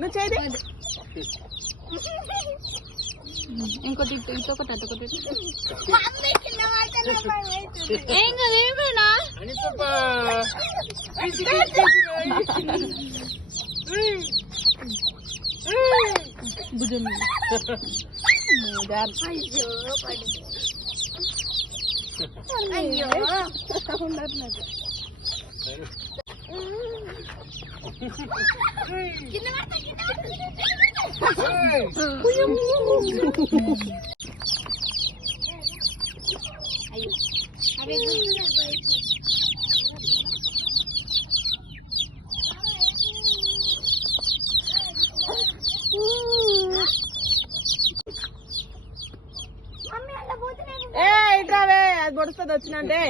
నువ్వు చేయి ఇంకోటి ఇంకొకటి అదొకటి ఏం కదా ఏమైనా భుజం అయ్యో ఏ ఇట్రావే అది పొడుస్తుంది వచ్చినంటే